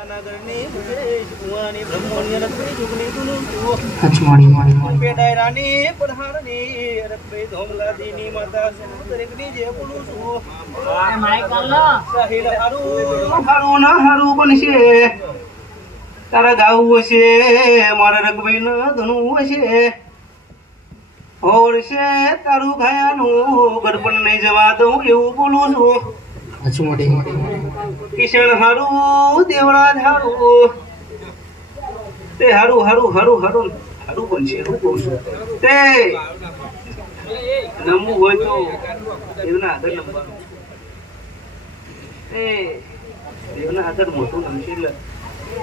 નાગરની મુકેશ કુવાની બ્રહ્મણ્ય રત્ની જુગની દુનું માડી પેડાયરાની પધારની રત્ની ધોમલાદીની માતા દરેકની જે બોલું છું સાહિલ હારું ના હારું બનશે તારા ગાવું હશે મારા રગભાઈ ધનું હશે હોરશે તારું ખાયાનું ગડપણ નહીં જવા દઉં એવું બોલું છું કિશન હારું દેવરાજ હારું તે હારું હારું હારું હારું હારું બનશે હું કહું છું તે નમવું હોય તો દેવના આદર નમવાનું એ દેવના આદર મોટું નમશે એટલે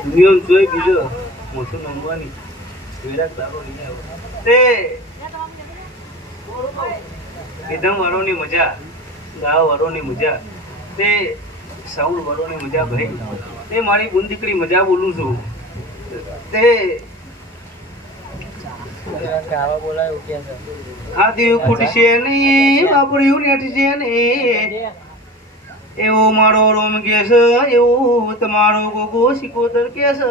દુનિયામાં જોઈ બીજો મોટું નમવાની વિરાટ તારો લઈને આવ્યો તે કીધમ વાળોની મજા ગાવ વાળોની મજા તે સાઉન્ડ વાળોની મજા ભાઈ તે મારી બુન દીકરી મજા બોલું છું તે આ દેવ ખૂટશે નહીં બાપડ્યું નેટશે નહીં એવો મારો રોમ કેસ એવું તમારો ગોગો સિકોતર કેસ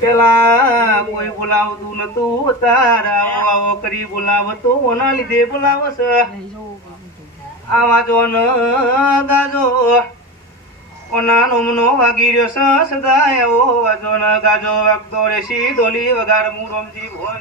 પેલા કોઈ બોલાવતું નતું તારા આવો કરી બોલાવતો ઓના લીધે બોલાવસ આવા જો ન ગાજો ઓના નોમનો વાગી રહ્યો સદા એવો વાજો ન ગાજો વાગતો રેસી ડોલી વગાડ મુરમજી ભોન